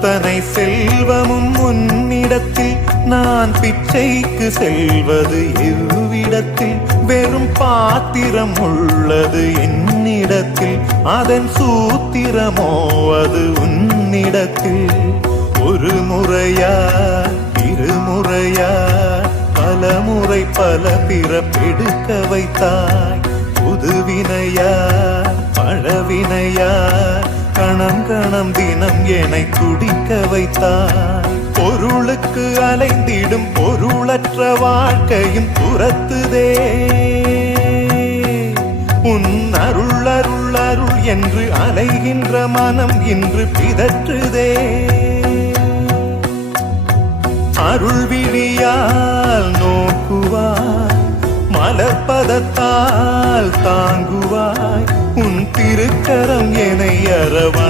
அத்தனை செல்வமும் உன்னிடத்தில் நான் பிச்சைக்கு செல்வது எவ்விடத்தில் வெறும் பாத்திரம் உள்ளது என்னிடத்தில் அதன் சூத்திரமோ அது உன்னிடத்தில் ஒரு முறையா இருமுறையா பல முறை பல பிறப்பெடுக்க வைத்தாய் புதுவினையா பழவினையா கணம் கணம் தினம் என்னை துடிக்க வைத்தாய் பொருளுக்கு அலைந்திடும் பொருளற்ற வாழ்க்கையும் துரத்துதே உன் அருள் அருள் அருள் என்று அலைகின்ற மனம் இன்று பிதற்றுதே அருள் விழியால் நோக்குவாய் மலர்பதத்தால் தாங்குவாய் உன் திருக்கரம் என்னை அரவணை